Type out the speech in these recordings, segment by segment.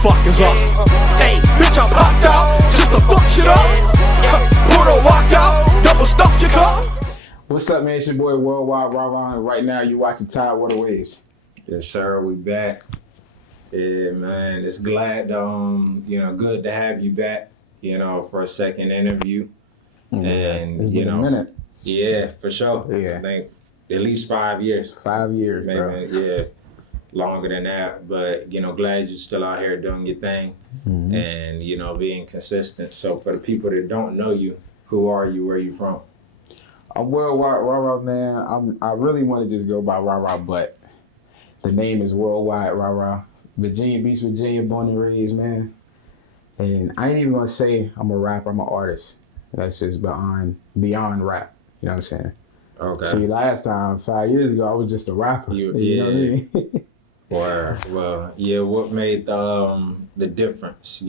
fuck is up? Hey, bitch, I popped out just to fuck shit up. Put a walk out, double stuff your cup. What's up, man? It's your boy Worlddwidee RahRah, and right now you watching Worlddwidee. Yes, sir. We back. Yeah, man. It's glad, good to have you back. For a second interview, and It's been a minute. Yeah, for sure. Yeah. I think at least 5 years. 5 years, Maybe, bro. yeah, longer than that. But glad you're still out here doing your thing, and being consistent. So for the people that don't know you, who are you? Where are you from? I'm Worlddwidee RahRah, man. I really want to just go by RahRah, but the name is Worlddwidee RahRah. Virginia Beach, Virginia, born and raised, man. And I ain't even gonna say I'm a rapper, I'm an artist. That's just beyond rap. You know what I'm saying? Okay. See, last time, 5 years ago, I was just a rapper. You know what I mean? Well, yeah. What made the difference?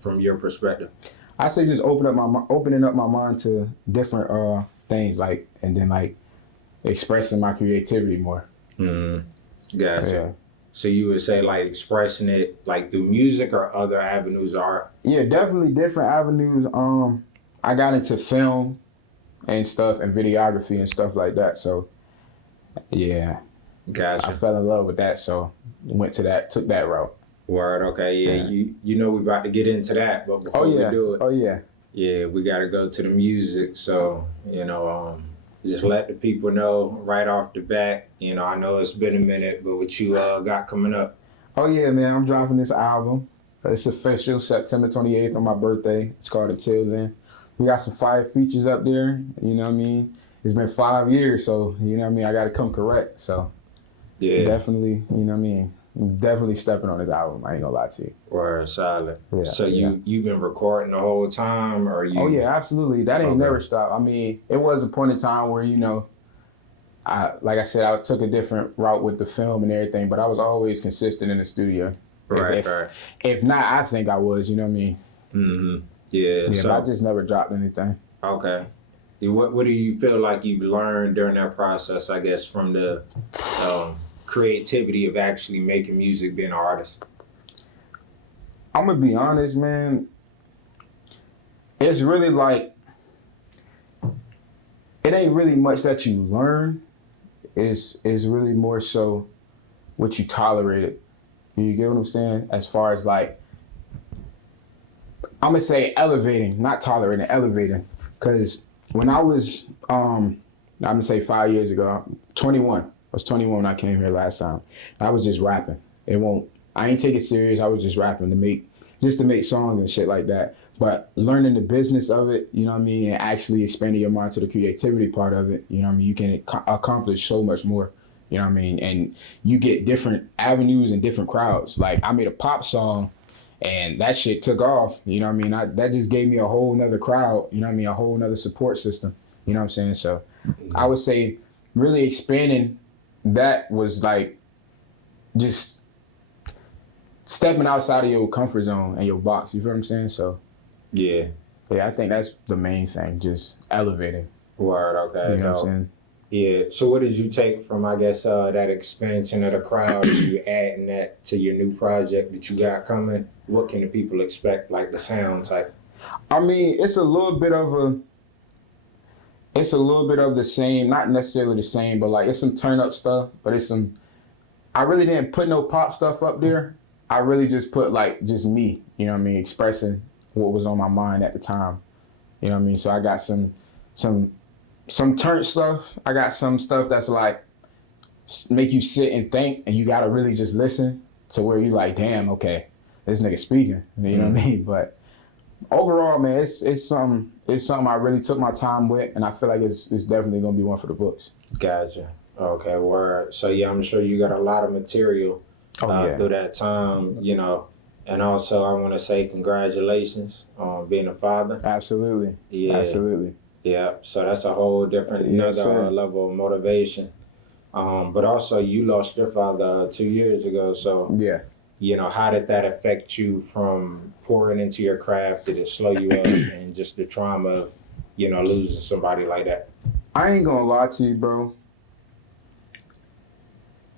From your perspective. I say just opening up my mind to different things, and then expressing my creativity more. Gotcha. Yeah. So you would say expressing it through music or other avenues of art? Yeah, definitely different avenues. I got into film and stuff and videography and stuff like that. So yeah. Gotcha. I fell in love with that, so took that route. Word, okay, yeah. We about to get into that, but before we do it, yeah, we gotta go to the music. So, just let the people know right off the bat. I know it's been a minute, but what you got coming up? Oh yeah, man, I'm dropping this album. It's official, September 28th on my birthday. It's called Until Then. We got some fire features up there, you know what I mean? It's been 5 years, so, you know what I mean? I gotta come correct, so. Yeah. Definitely, you know what I mean? I'm definitely stepping on this album, I ain't gonna lie to you. Word, solid. Yeah, so you've been recording the whole time, or you? Oh yeah, absolutely. That ain't never stopped. I mean, it was a point in time where, like I said, I took a different route with the film and everything, but I was always consistent in the studio. Right. If not, I think I was, you know what I mean? Mm-hmm. Yeah. Yeah, but I just never dropped anything. Okay. What do you feel like you've learned during that process, I guess, from the creativity of actually making music, being an artist? I'm gonna be honest, man. It's really it ain't really much that you learn. It's really more so what you tolerated. You get what I'm saying? As far as I'm gonna say elevating, not tolerating, elevating. Cause when I was, I'm gonna say 5 years ago, 21. I was 21 when I came here last time. I was just rapping. I ain't take it serious. I was just rapping to make songs and shit like that. But learning the business of it, you know what I mean, and actually expanding your mind to the creativity part of it, you know what I mean, you can accomplish so much more, you know what I mean, and you get different avenues and different crowds. Like, I made a pop song, and that shit took off, you know what I mean, that just gave me a whole nother crowd, you know what I mean, a whole nother support system, you know what I'm saying, so I would say really expanding that was just stepping outside of your comfort zone and your box, you feel what I'm saying, so. Yeah, I think that's the main thing, just elevating. Word, okay. You know what I'm saying? Yeah, so what did you take from, I guess, that expansion of the crowd? Are you adding that to your new project that you got coming? What can the people expect, the sound type? I mean, it's a little bit of the same, not necessarily the same, but it's some turn up stuff, but I really didn't put no pop stuff up there. I really just put just me, you know what I mean, expressing what was on my mind at the time. You know what I mean? So I got some turn stuff. I got some stuff that's make you sit and think, and you gotta really just listen to where you damn, okay, this nigga speaking. You know what I mean? But overall, man, it's something I really took my time with, and I feel like it's definitely gonna be one for the books. Gotcha. Okay, word. So yeah, I'm sure you got a lot of material through that time, And also, I want to say congratulations on being a father. Absolutely. Yeah. Absolutely. Yeah. So that's a whole different another level of motivation. But also, you lost your father 2 years ago. So how did that affect you from pouring into your craft? Did it slow you up, and just the trauma of losing somebody like that? I ain't gonna lie to you, bro.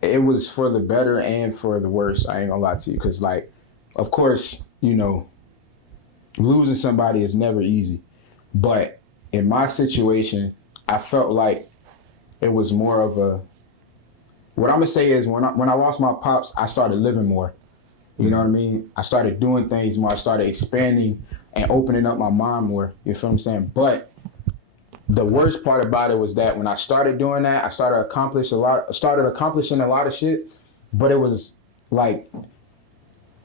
It was for the better and for the worse. I ain't gonna lie to you, because of course, you know, losing somebody is never easy. But in my situation, I felt like it was more of a, what I'm gonna say is when I lost my pops, I started living more. You know what I mean? I started doing things more. I started expanding and opening up my mind more. You feel what I'm saying? But the worst part about it was that when I started doing that, I started accomplishing a lot of shit. But it was like,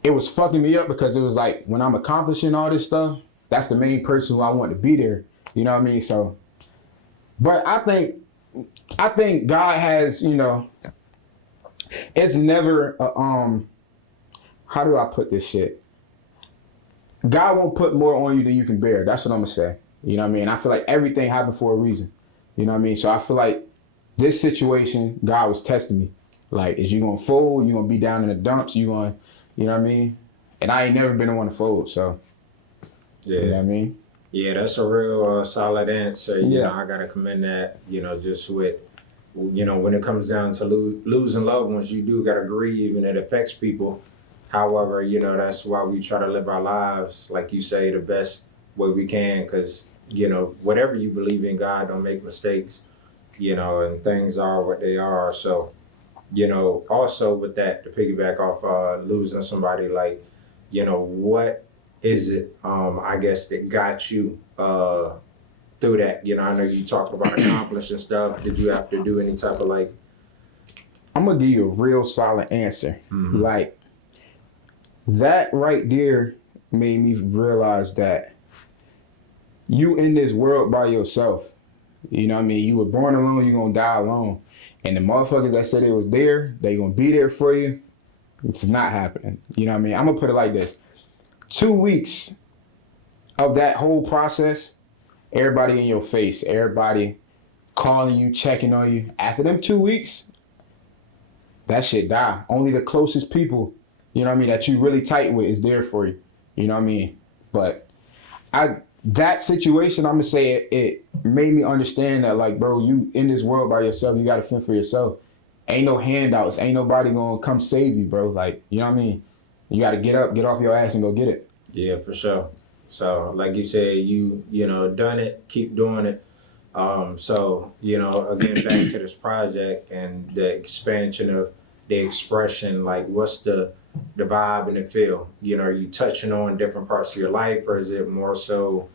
it was fucking me up because it was like when I'm accomplishing all this stuff, that's the main person who I want to be there. You know what I mean? So, but I think God has, you know, it's never how do I put this shit? God won't put more on you than you can bear. That's what I'm gonna say. You know what I mean? I feel like everything happened for a reason. You know what I mean? So I feel like this situation, God was testing me. Like, is you gonna fold? You gonna be down in the dumps? You know what I mean? And I ain't never been the one to fold, so. Yeah. You know what I mean? Yeah, that's a real solid answer. You know, I gotta commend that, you know, just with, you know, when it comes down to losing loved ones, you do gotta grieve and it affects people. However, you know, that's why we try to live our lives, like you say, the best way we can, because, you know, whatever you believe in, God don't make mistakes, you know, and things are what they are. So, you know, also with that, to piggyback off losing somebody, like, you know, what is it, I guess, that got you through that? You know, I know you talked about accomplishing stuff. Did you have to do any type of like? I'm gonna give you a real solid answer. Mm-hmm. Like, that right there made me realize that you in this world by yourself. You know what I mean? You were born alone, you're gonna die alone. And the motherfuckers that said they was there, they gonna be there for you. It's not happening. You know what I mean? I'm gonna put it like this. 2 weeks of that whole process, everybody in your face, everybody calling you, checking on you. After them 2 weeks, that shit die. Only the closest people, you know what I mean, that you really tight with is there for you. You know what I mean? But that situation, I'm gonna say it made me understand that, like, bro, you in this world by yourself, you gotta fend for yourself. Ain't no handouts, ain't nobody gonna come save you, bro. Like, you know what I mean? You gotta get up, get off your ass and go get it. Yeah, for sure. So, like you said, you know, done it, keep doing it. So, you know, again, back to this project and the expansion of the expression, like, what's the vibe and the feel? You know, are you touching on different parts of your life, or is it more so,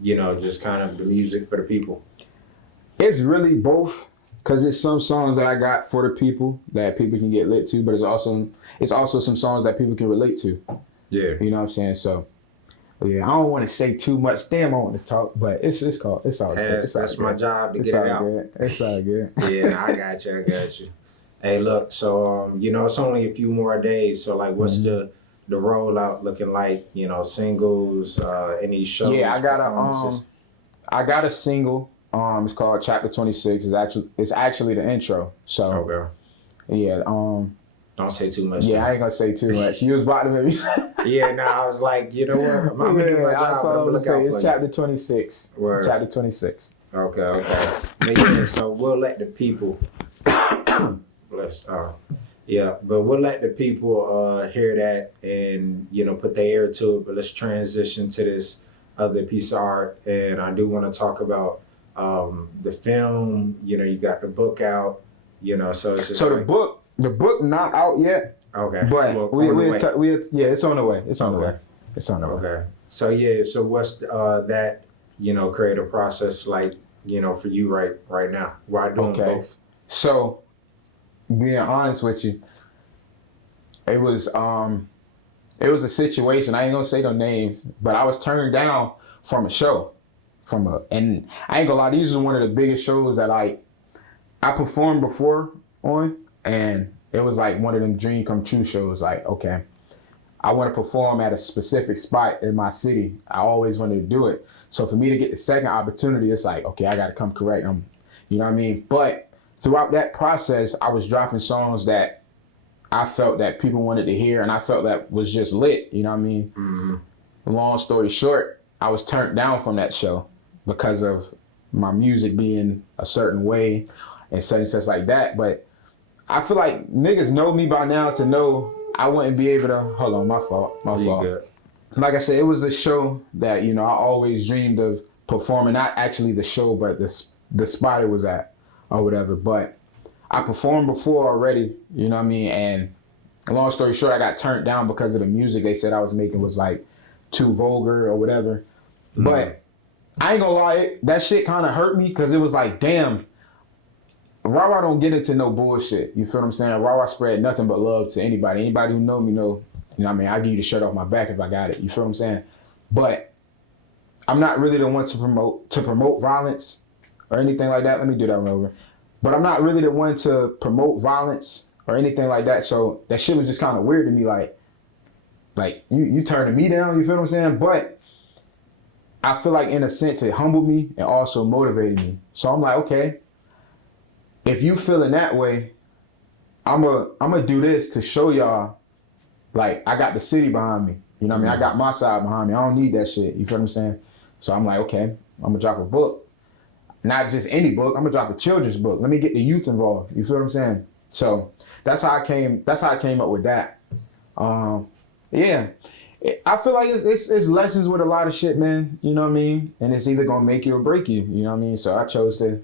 you know, just kind of the music for the people? It's really both, because it's some songs that I got for the people that people can get lit to, but it's also some songs that people can relate to. Yeah. You know what I'm saying? So, yeah, I don't want to say too much. Damn, I want to talk, but it's all good. That's my job to get it out. Good. It's all good. Yeah, I got you. Hey, look, so, you know, it's only a few more days. So, like, what's the rollout looking like? You know, singles, any shows? Yeah, I got a single. It's called Chapter 26. It's actually the intro. So, okay. Yeah. Don't say too much. Yeah, I ain't gonna say too much. You was about to make me say. Yeah, I was like, you know what? I'm gonna do my job. That's all I'm gonna say. It's Chapter 26. Word. Chapter 26. Okay. But yeah, so we'll let the people. But we'll let the people hear that and, you know, put their ear to it. But let's transition to this other piece of art, and I do want to talk about the film. You know, you got the book out. You know, so it's just the book not out yet. Okay, but it's on the way. It's on the way. Okay, so what's that, you know, creative process like, you know, for you right now? Why doing both? So, being honest with you, it was a situation. I ain't gonna say no names, but I was turned down from a show, and I ain't gonna lie, these are one of the biggest shows that I performed before on, and it was like one of them dream come true shows. Like, okay, I want to perform at a specific spot in my city. I always wanted to do it. So for me to get the second opportunity, it's like, okay, I got to come correct. You know what I mean? But throughout that process, I was dropping songs that I felt that people wanted to hear, and I felt that was just lit. You know what I mean? Mm-hmm. Long story short, I was turned down from that show because of my music being a certain way and such like that. But I feel like niggas know me by now to know I wouldn't be able to. Hold on, my fault. My fault. Good. Like I said, it was a show that I always dreamed of performing. Not actually the show, but the spot it was at or whatever. But I performed before already. You know what I mean? And long story short, I got turned down because of the music they said I was making was like too vulgar or whatever. Mm-hmm. But I ain't gonna lie, that shit kind of hurt me because it was like, damn, RahRah don't get into no bullshit. You feel what I'm saying? RahRah spread nothing but love to anybody. Anybody who know me know, you know what I mean? I give you the shirt off my back if I got it. You feel what I'm saying? But I'm not really the one to promote violence or anything like that. Let me do that one over. But I'm not really the one to promote violence or anything like that. So that shit was just kind of weird to me. Like you turning me down. You feel what I'm saying? But I feel like in a sense it humbled me and also motivated me. So I'm like, okay, if you feeling that way, I'm a do this to show y'all, like, I got the city behind me. You know what I mean? I got my side behind me. I don't need that shit. You feel what I'm saying? So I'm like, okay, I'm gonna drop a book. Not just any book, I'm gonna drop a children's book. Let me get the youth involved. You feel what I'm saying? So that's how I came up with that. Yeah. I feel like it's lessons with a lot of shit, man. You know what I mean? And it's either gonna make you or break you. You know what I mean? So I chose to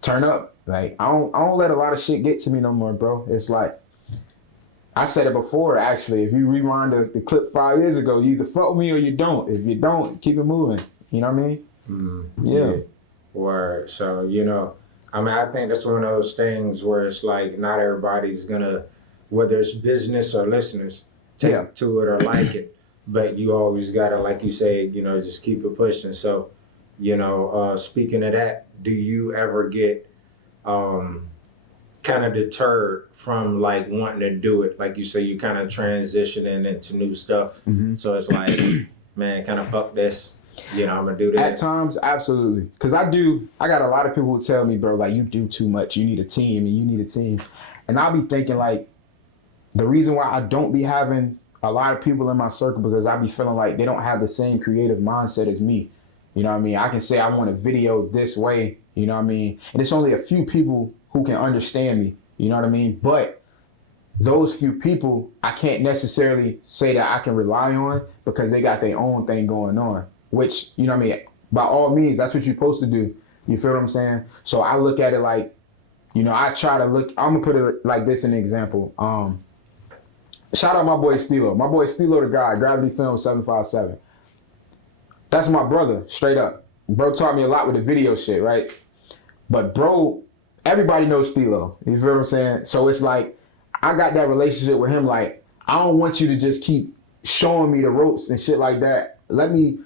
turn up. Like, I don't let a lot of shit get to me no more, bro. It's like, I said it before, actually. If you rewind the clip 5 years ago, you either fuck with me or you don't. If you don't, keep it moving. You know what I mean? Yeah. Word. So, I mean, I think that's one of those things where it's like not everybody's gonna, whether it's business or listeners, take to it or like it. But you always gotta, like you say, just keep it pushing. So, speaking of that, do you ever get kind of deterred from like wanting to do it? Like you say, you kind of transitioning into new stuff. Mm-hmm. So it's like, man, kind of fuck this. I'm gonna do that. At times, absolutely. Because I got a lot of people who tell me, bro, like, you do too much. You need a team and you need a team. And I'll be thinking, like, the reason why I don't be having a lot of people in my circle, because I be feeling like they don't have the same creative mindset as me. You know what I mean? I can say I want a video this way, you know what I mean? And it's only a few people who can understand me, you know what I mean? But those few people, I can't necessarily say that I can rely on because they got their own thing going on, which, you know what I mean? By all means, that's what you're supposed to do. You feel what I'm saying? So I look at it like, I try to look, I'm gonna put it like this in an example. Shout out my boy Stilo. My boy Stilo the guy, Gravity Film 757. That's my brother, straight up. Bro taught me a lot with the video shit, right? But bro, everybody knows Stilo. You feel what I'm saying? So it's like, I got that relationship with him. Like, I don't want you to just keep showing me the ropes and shit like that. Let me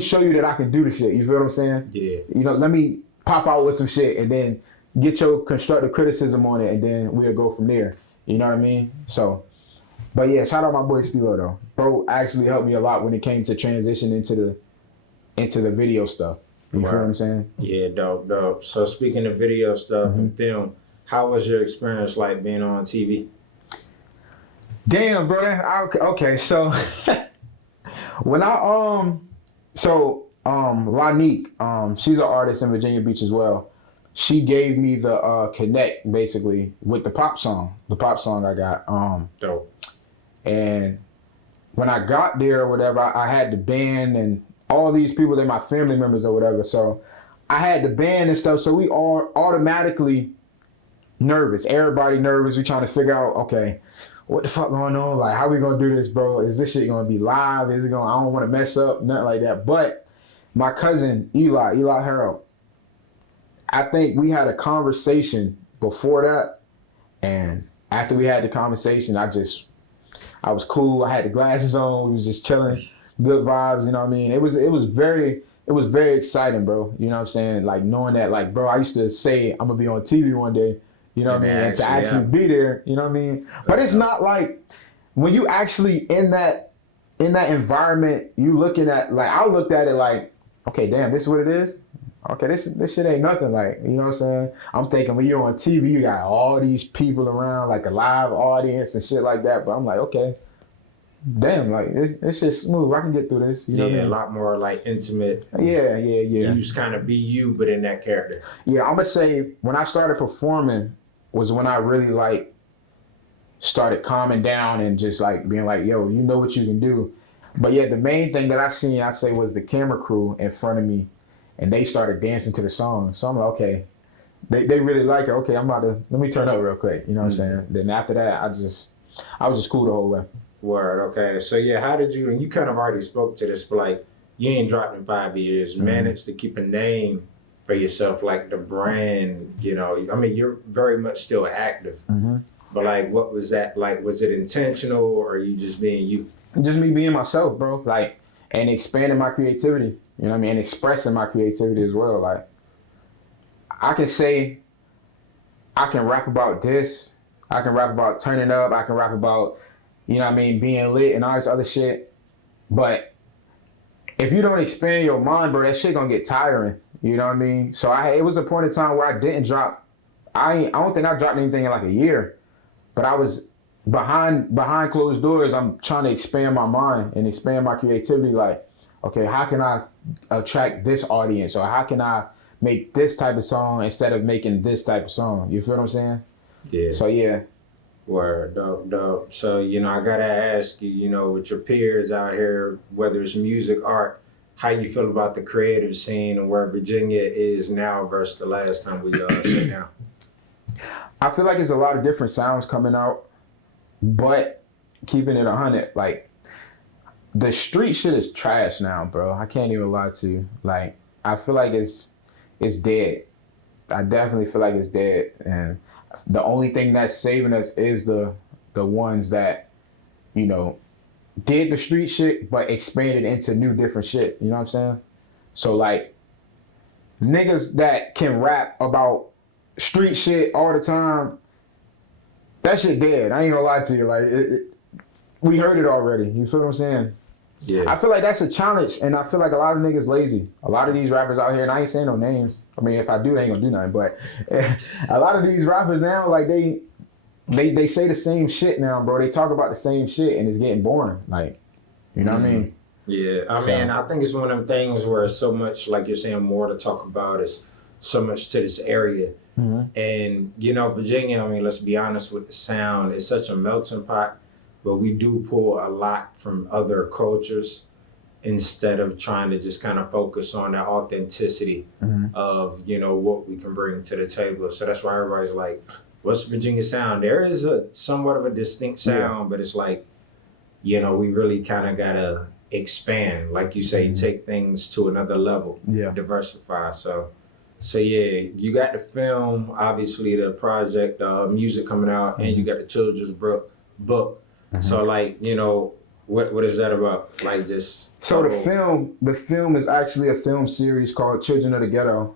show you that I can do the shit. You feel what I'm saying? Yeah. Let me pop out with some shit and then get your constructive criticism on it, and then we'll go from there. You know what I mean? So, but yeah, shout out my boy Stilo though. Bro actually helped me a lot when it came to transition into the video stuff. You feel what I'm saying? Yeah, dope. So speaking of video stuff and film, how was your experience like being on TV? Damn, bro. Okay, so when Lanique, she's an artist in Virginia Beach as well. She gave me the connect basically with the pop song I got. Dope. And when I got there or whatever, I had the band and all these people, they're my family members or whatever. So I had the band and stuff. So we all automatically nervous. Everybody nervous. We trying to figure out, okay, what the fuck going on? Like, how we gonna do this, bro? Is this shit gonna be live? I don't want to mess up, nothing like that. But my cousin, Eli Harold, I think we had a conversation before that. And after we had the conversation, I was cool. I had the glasses on. We was just chilling. Good vibes, you know what I mean? It was very exciting, bro. You know what I'm saying? Like, knowing that, like, bro, I used to say I'm gonna be on TV one day, you know what I mean? And to actually be there, you know what I mean? But it's not like when you actually in that environment, you looking at, like, I looked at it like, okay, damn, this is what it is? Okay, this shit ain't nothing, like, you know what I'm saying? I'm thinking when you're on TV, you got all these people around, like a live audience and shit like that, but I'm like, okay. Damn, like, it's just smooth. I can get through this. You know what I mean? A lot more like intimate. Yeah. You just kind of be you, but in that character. Yeah, I'm gonna say when I started performing was when I really like started calming down and just like being like, yo, you know what you can do. But yeah, the main thing that I seen, I say, was the camera crew in front of me, and they started dancing to the song. So I'm like, okay, they really like it. Okay, I'm about to, let me turn up real quick. You know what I'm saying? Then after that, I was just cool the whole way. Word, okay. So yeah, how did you, and you kind of already spoke to this, but like, you ain't dropped in 5 years, managed to keep a name for yourself, like the brand, you know, I mean, you're very much still active, but like, what was that like? Was it intentional, or are you just being you? Just me being myself, bro, like, and expanding my creativity, you know what I mean, and expressing my creativity as well. Like, I can say, I can rap about this, I can rap about turning up, I can rap about, you know what I mean, being lit and all this other shit, but if you don't expand your mind, bro, that shit gonna get tiring. You know what I mean? So it was a point in time where I didn't drop. I don't think I dropped anything in like a year, but I was behind closed doors. I'm trying to expand my mind and expand my creativity. Like, okay, how can I attract this audience, or how can I make this type of song instead of making this type of song? You feel what I'm saying? Yeah. So yeah. Word, dope. So, you know, I gotta ask you, you know, with your peers out here, whether it's music, art, how you feel about the creative scene and where Virginia is now versus the last time we sat down? I feel like there's a lot of different sounds coming out, but keeping it 100, like, the street shit is trash now, bro. I can't even lie to you. Like, I feel like it's dead. I definitely feel like it's dead, and the only thing that's saving us is the ones that, you know, did the street shit but expanded into new different shit. You know what I'm saying? So like, niggas that can rap about street shit all the time, that shit dead. I ain't gonna lie to you. Like, we heard it already. You feel what I'm saying? Yeah. I feel like that's a challenge, and I feel like a lot of niggas lazy. A lot of these rappers out here, and I ain't saying no names. I mean, if I do, they ain't gonna do nothing. But a lot of these rappers now, like, they say the same shit now, bro. They talk about the same shit, and it's getting boring. Like, you know what I mean? Yeah, I mean, I think it's one of them things where it's so much, like you're saying, more to talk about. Is so much to this area. And, you know, Virginia, I mean, let's be honest with the sound. It's such a melting pot. But we do pull a lot from other cultures instead of trying to just kind of focus on that authenticity of, you know, what we can bring to the table. So that's why everybody's like, what's Virginia sound? There is a somewhat of a distinct sound, but it's like, you know, we really kind of got to expand. Like you say, take things to another level, diversify. So yeah, you got the film, obviously the project, music coming out, and you got the children's book. So like, you know, what is that about? Like, just so the film is actually a film series called Children of the Ghetto.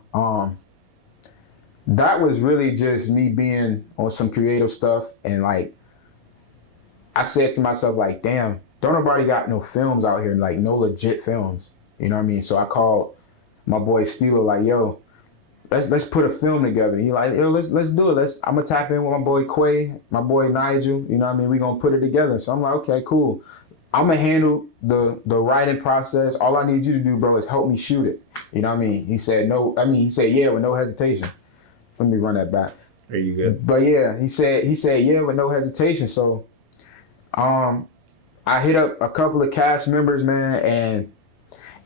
That was really just me being on some creative stuff, and like, I said to myself, like, damn, don't nobody got no films out here, like no legit films. You know what I mean? So I called my boy Steelo, like, yo, let's put a film together. He like, yo, let's do it. I'm gonna tap in with my boy Quay, my boy Nigel. You know what I mean? We gonna put it together. So I'm like, okay, cool. I'm gonna handle the writing process. All I need you to do, bro, is help me shoot it. You know what I mean? He said yeah with no hesitation. Let me run that back. Are you good? But yeah, he said yeah with no hesitation. So I hit up a couple of cast members, man, and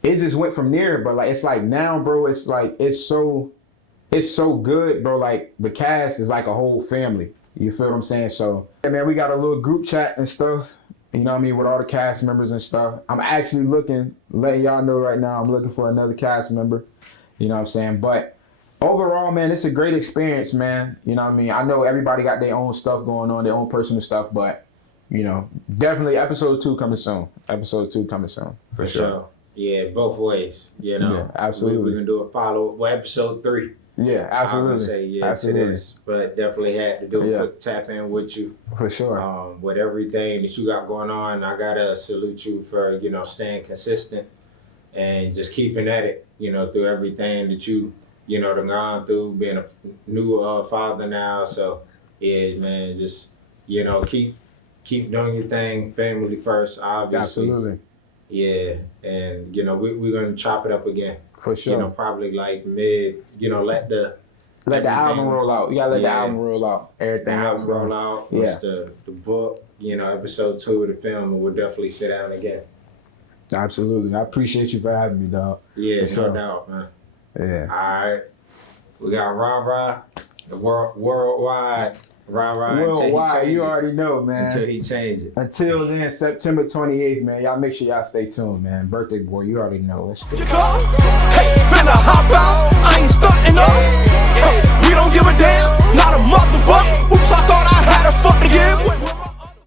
it just went from there. But like, it's like now, bro, it's like it's so good, bro. Like, the cast is like a whole family. You feel what I'm saying? So, yeah, man, we got a little group chat and stuff, you know what I mean, with all the cast members and stuff. I'm actually letting y'all know right now, I'm looking for another cast member, you know what I'm saying? But overall, man, it's a great experience, man. You know what I mean? I know everybody got their own stuff going on, their own personal stuff, but, you know, definitely episode 2 coming soon. For sure. Yeah, both ways, you know. Yeah, absolutely. We're going to do a follow-up, episode 3. Yeah, absolutely. I would say absolutely. To this, but definitely had to do a quick tap in with you. For sure. With everything that you got going on, I gotta salute you for, you know, staying consistent and just keeping at it, you know, through everything that you know, done gone through, being a new father now. So yeah, man, just, you know, keep doing your thing, family first, obviously. Absolutely. Yeah, and you know, we're gonna chop it up again. For sure. You know, probably like mid, you know, let the Let the album roll out. You gotta let the album roll out. Everything else roll out. Once the book, episode 2 of the film, and we'll definitely sit down again. Absolutely. I appreciate you for having me, dog. Yeah, no doubt, man. Yeah. All right. We got RahRah, the worldwide RahRah. Worldwide, you already know, man. Until he changes it. Until then, September 28th, man. Y'all make sure y'all stay tuned, man. Birthday boy, you already know. Let's go. Hey, finna hop